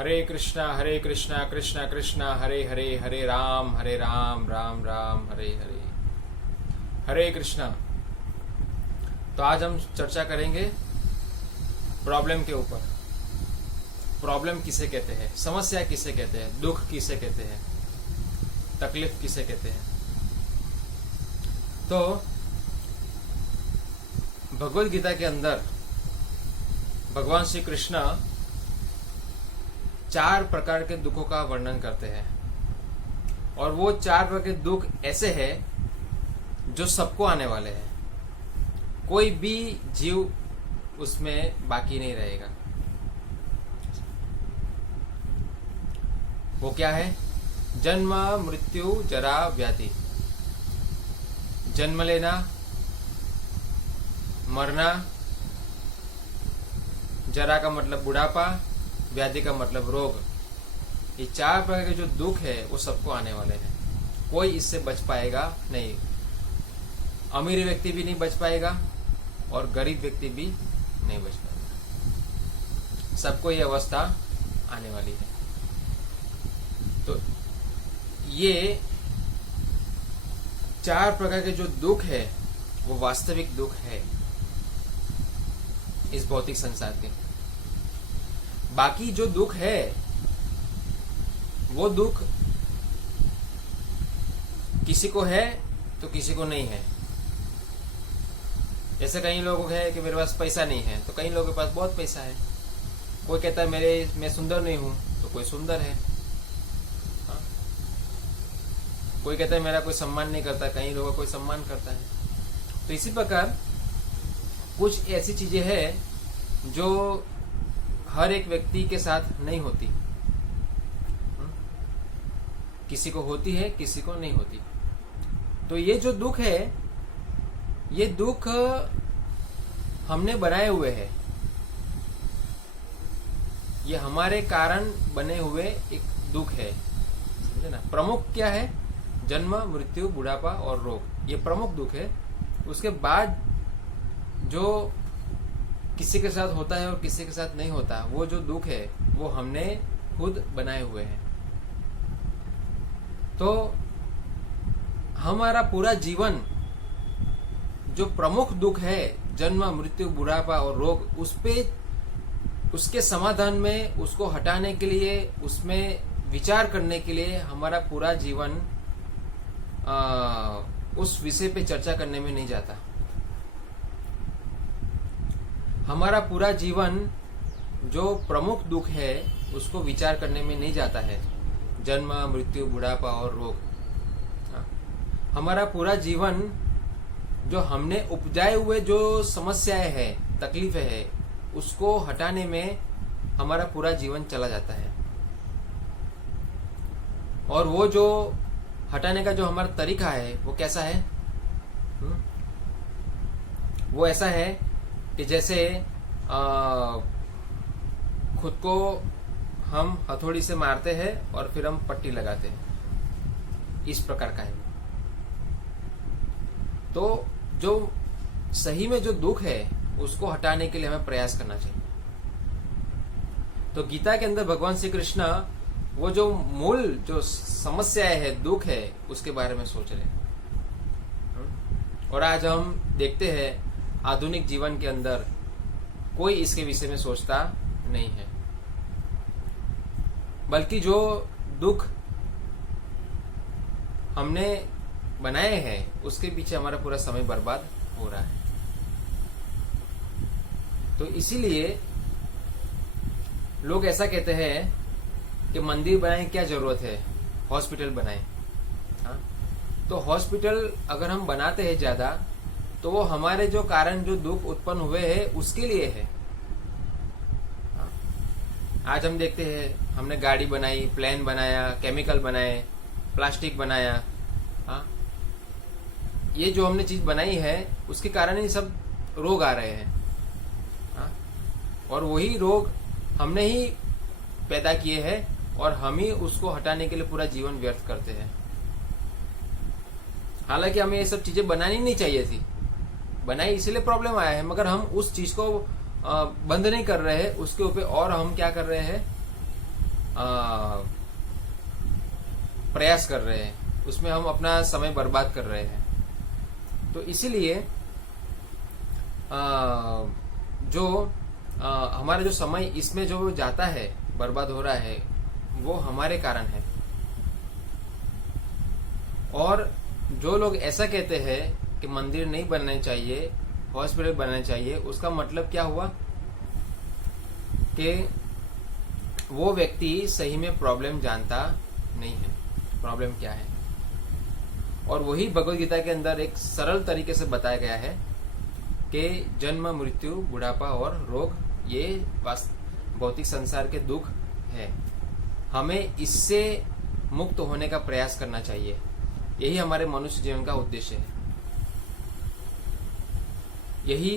हरे कृष्णा कृष्णा कृष्णा हरे हरे, हरे राम राम राम हरे हरे। हरे कृष्णा। तो आज हम चर्चा करेंगे प्रॉब्लम के ऊपर। प्रॉब्लम किसे कहते हैं, समस्या किसे कहते हैं, दुख किसे कहते हैं, तकलीफ किसे कहते हैं। तो भगवद गीता के अंदर भगवान श्री कृष्ण 4 प्रकार के दुखों का वर्णन करते हैं, और वो 4 प्रकार के दुख ऐसे हैं जो सबको आने वाले हैं। कोई भी जीव उसमें बाकी नहीं रहेगा। वो क्या है? जन्म, मृत्यु, जरा, व्याधि। जन्म लेना, मरना, जरा का मतलब बुढ़ापा, व्याधि का मतलब रोग। ये 4 प्रकार के जो दुख है वो सबको आने वाले हैं। कोई इससे बच पाएगा नहीं। अमीर व्यक्ति भी नहीं बच पाएगा और गरीब व्यक्ति भी नहीं बच पाएगा। सबको ये अवस्था आने वाली है। तो ये 4 प्रकार के जो दुख है वो वास्तविक दुख है इस भौतिक संसार के। बाकी जो दुख है वो दुख किसी को है तो किसी को नहीं है। जैसे कई लोगों को है कि मेरे पास पैसा नहीं है, तो कई लोगों के पास बहुत पैसा है। कोई कहता है मैं सुंदर नहीं हूं, तो कोई सुंदर है। हाँ? कोई कहता है मेरा कोई सम्मान नहीं करता, कई लोगों का कोई सम्मान करता है। तो इसी प्रकार कुछ ऐसी चीजें हैं जो हर एक व्यक्ति के साथ नहीं होती। किसी को होती है, किसी को नहीं होती। तो ये जो दुख है, ये दुख हमने बनाए हुए हैं। ये हमारे कारण बने हुए एक दुख है, समझे ना। प्रमुख क्या है? जन्म, मृत्यु, बुढ़ापा और रोग। ये प्रमुख दुख है। उसके बाद जो किसी के साथ होता है और किसी के साथ नहीं होता, वो जो दुख है वो हमने खुद बनाए हुए हैं। तो हमारा पूरा जीवन जो प्रमुख दुख है, जन्म, मृत्यु, बुढ़ापा और रोग, उसके समाधान में, उसको हटाने के लिए, उसमें विचार करने के लिए हमारा पूरा जीवन उस विषय पे चर्चा करने में नहीं जाता। हमारा पूरा जीवन जो प्रमुख दुख है उसको विचार करने में नहीं जाता है। जन्म, मृत्यु, बुढ़ापा और रोग। हमारा पूरा जीवन जो हमने उपजाए हुए जो समस्याएं हैं, तकलीफें हैं, उसको हटाने में हमारा पूरा जीवन चला जाता है। और वो जो हटाने का जो हमारा तरीका है वो कैसा है? वो ऐसा है कि जैसे खुद को हम हथौड़ी से मारते हैं और फिर हम पट्टी लगाते हैं। इस प्रकार का है। तो जो सही में जो दुख है उसको हटाने के लिए हमें प्रयास करना चाहिए। तो गीता के अंदर भगवान श्री कृष्ण वो जो मूल जो समस्याएं है, दुख है, उसके बारे में सोच रहे हैं। और आज हम देखते हैं आधुनिक जीवन के अंदर कोई इसके विषय में सोचता नहीं है, बल्कि जो दुख हमने बनाए हैं उसके पीछे हमारा पूरा समय बर्बाद हो रहा है। तो इसीलिए लोग ऐसा कहते हैं कि मंदिर बनाए, क्या जरूरत है, हॉस्पिटल बनाए। हाँ? तो हॉस्पिटल अगर हम बनाते हैं ज्यादा, तो वो हमारे जो कारण जो दुख उत्पन्न हुए हैं उसके लिए है। आज हम देखते हैं हमने गाड़ी बनाई, प्लेन बनाया, केमिकल बनाए, प्लास्टिक बनाया। हाँ? ये जो हमने चीज बनाई है उसके कारण ही सब रोग आ रहे हैं। हाँ? और वही रोग हमने ही पैदा किए हैं और हम ही उसको हटाने के लिए पूरा जीवन व्यर्थ करते हैं। हालांकि हमें ये सब चीजें बनानी नहीं चाहिए थी, बनाई इसलिए प्रॉब्लम आया है, मगर हम उस चीज को बंद नहीं कर रहे हैं, उसके ऊपर और हम क्या कर रहे हैं, प्रयास कर रहे हैं, उसमें हम अपना समय बर्बाद कर रहे हैं। तो इसीलिए हमारा जो समय इसमें जो जाता है, बर्बाद हो रहा है, वो हमारे कारण है। और जो लोग ऐसा कहते हैं कि मंदिर नहीं बनने चाहिए, हॉस्पिटल बनना चाहिए, उसका मतलब क्या हुआ कि वो व्यक्ति सही में प्रॉब्लम जानता नहीं है, प्रॉब्लम क्या है। और वही भगवद गीता के अंदर एक सरल तरीके से बताया गया है कि जन्म, मृत्यु, बुढ़ापा और रोग ये भौतिक संसार के दुख है। हमें इससे मुक्त होने का प्रयास करना चाहिए। यही हमारे मनुष्य जीवन का उद्देश्य है। यही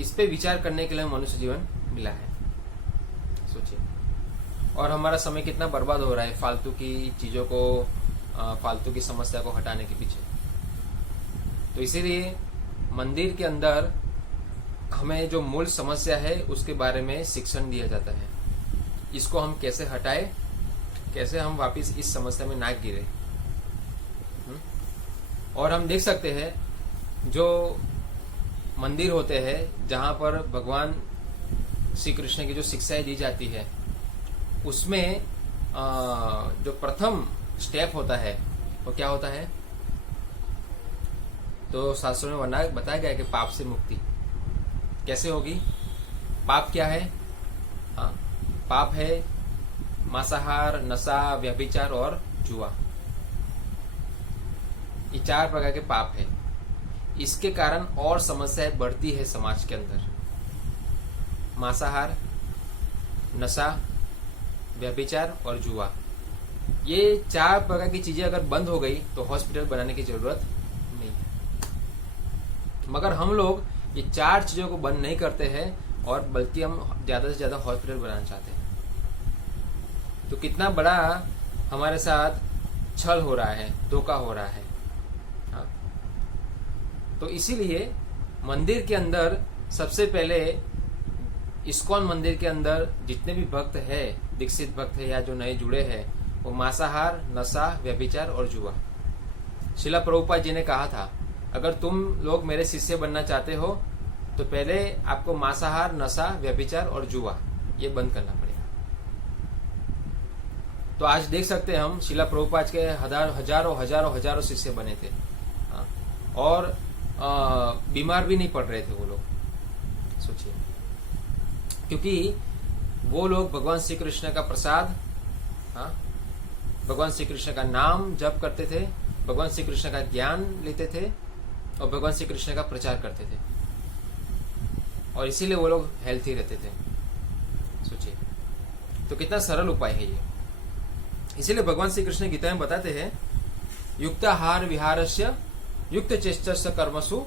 इस पे विचार करने के लिए मनुष्य जीवन मिला है। सोचिए, और हमारा समय कितना बर्बाद हो रहा है फालतू की चीजों को, फालतू की समस्या को हटाने के पीछे। तो इसीलिए मंदिर के अंदर हमें जो मूल समस्या है उसके बारे में शिक्षण दिया जाता है। इसको हम कैसे हटाए, कैसे हम वापस इस समस्या में ना गिरे। और हम देख सकते हैं जो मंदिर होते हैं जहां पर भगवान श्री कृष्ण की जो शिक्षाएं दी जाती है, उसमें जो प्रथम स्टेप होता है वो क्या होता है? तो शास्त्रों में बताया गया है कि पाप से मुक्ति कैसे होगी। पाप क्या है? पाप है मांसाहार, नशा, व्यभिचार और जुआ। ये 4 प्रकार के पाप है। इसके कारण और समस्याएं बढ़ती है समाज के अंदर। मांसाहार, नशा, व्यभिचार और जुआ, ये 4 प्रकार की चीजें अगर बंद हो गई तो हॉस्पिटल बनाने की जरूरत नहीं है। मगर हम लोग ये 4 चीजों को बंद नहीं करते हैं और बल्कि हम ज्यादा से ज्यादा हॉस्पिटल बनाना चाहते हैं। तो कितना बड़ा हमारे साथ छल हो रहा है, धोखा हो रहा है। हाँ? तो इसीलिए मंदिर के अंदर सबसे पहले, इस्कॉन मंदिर के अंदर जितने भी भक्त है, दीक्षित भक्त है या जो नए जुड़े हैं, वो मांसाहार, नशा, व्यभिचार और जुआ। शिला प्रभुपाद जी ने कहा था, अगर तुम लोग मेरे शिष्य बनना चाहते हो तो पहले आपको मांसाहार, नशा, व्यभिचार और जुआ ये बंद करना पड़ेगा। तो आज देख सकते हैं हम शिला प्रभुपाद के हजारों शिष्य बने थे। हाँ? और बीमार भी नहीं पड़ रहे थे वो लोग। सोचिए, क्योंकि वो लोग भगवान श्री कृष्ण का प्रसाद, भगवान श्री कृष्ण का नाम जप करते थे, भगवान श्री कृष्ण का ज्ञान लेते थे और भगवान श्री कृष्ण का प्रचार करते थे, और इसीलिए वो लोग हेल्थी रहते थे। सोचिए, तो कितना सरल उपाय है ये। इसीलिए भगवान श्री कृष्ण गीता में बताते हैं, युक्ताहार विहारस्य युक्त चेष्टस्य कर्मसु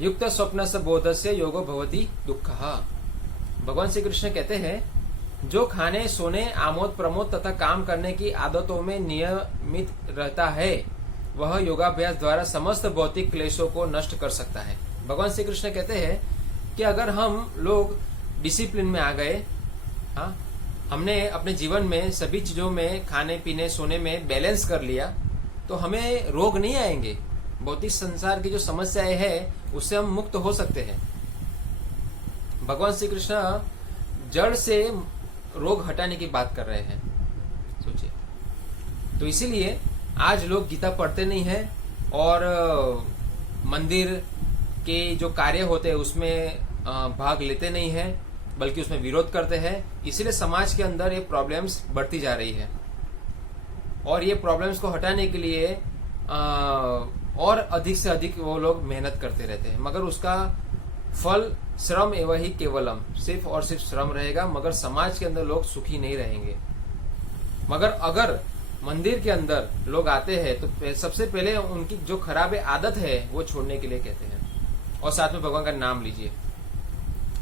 युक्त स्वप्नस्य बोधस्य योगो भवति दुःखः। भगवान श्री कृष्ण कहते हैं, जो खाने, सोने, आमोद प्रमोद तथा काम करने की आदतों में नियमित रहता है वह योगाभ्यास द्वारा समस्त भौतिक क्लेशों को नष्ट कर सकता है। भगवान श्री कृष्ण कहते हैं कि अगर हम लोग डिसिप्लिन में आ गए, हमने अपने जीवन में सभी चीजों में, खाने पीने, सोने में बैलेंस कर लिया, तो हमें रोग नहीं आएंगे। भौतिक संसार की जो समस्याएं है उससे हम मुक्त हो सकते हैं। भगवान श्री कृष्ण जड़ से रोग हटाने की बात कर रहे हैं। सोचिए, तो इसीलिए आज लोग गीता पढ़ते नहीं हैं और मंदिर के जो कार्य होते हैं उसमें भाग लेते नहीं हैं, बल्कि उसमें विरोध करते हैं। इसीलिए समाज के अंदर ये प्रॉब्लम्स बढ़ती जा रही है। और ये प्रॉब्लम्स को हटाने के लिए और अधिक से अधिक वो लोग मेहनत करते रहते हैं, मगर उसका फल श्रम एवं ही केवलम, सिर्फ और सिर्फ श्रम रहेगा, मगर समाज के अंदर लोग सुखी नहीं रहेंगे। मगर अगर मंदिर के अंदर लोग आते हैं तो सबसे पहले उनकी जो खराब आदत है वो छोड़ने के लिए कहते हैं, और साथ में भगवान का नाम लीजिए।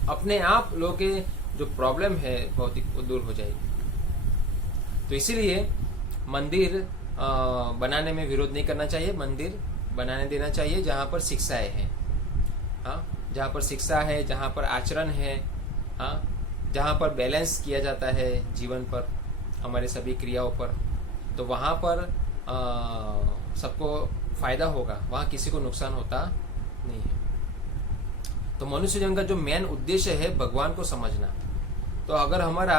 अपने आप लोगों के जो प्रॉब्लम है भौतिक, वो दूर हो जाएगी। तो इसीलिए मंदिर बनाने में विरोध नहीं करना चाहिए। मंदिर बनाने देना चाहिए जहां पर शिक्षाएं हैं, जहां पर शिक्षा है, जहां पर आचरण है, जहाँ पर बैलेंस किया जाता है जीवन पर, हमारे सभी क्रियाओं पर, तो वहाँ पर सबको फायदा होगा, वहाँ किसी को नुकसान होता नहीं है। तो मनुष्य जीवन का जो मेन उद्देश्य है भगवान को समझना। तो अगर हमारा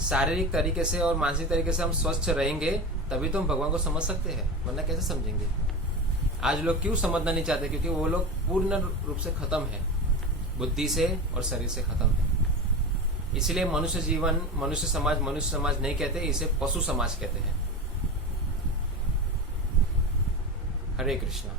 शारीरिक तरीके से और मानसिक तरीके से हम स्वस्थ रहेंगे तभी तो हम भगवान को समझ सकते हैं, वरना कैसे समझेंगे। आज लोग क्यों समझना नहीं चाहते? क्योंकि वो लोग पूर्ण रूप से खत्म है, बुद्धि से और शरीर से खत्म है। इसलिए मनुष्य जीवन, मनुष्य समाज नहीं कहते, इसे पशु समाज कहते हैं। हरे कृष्णा।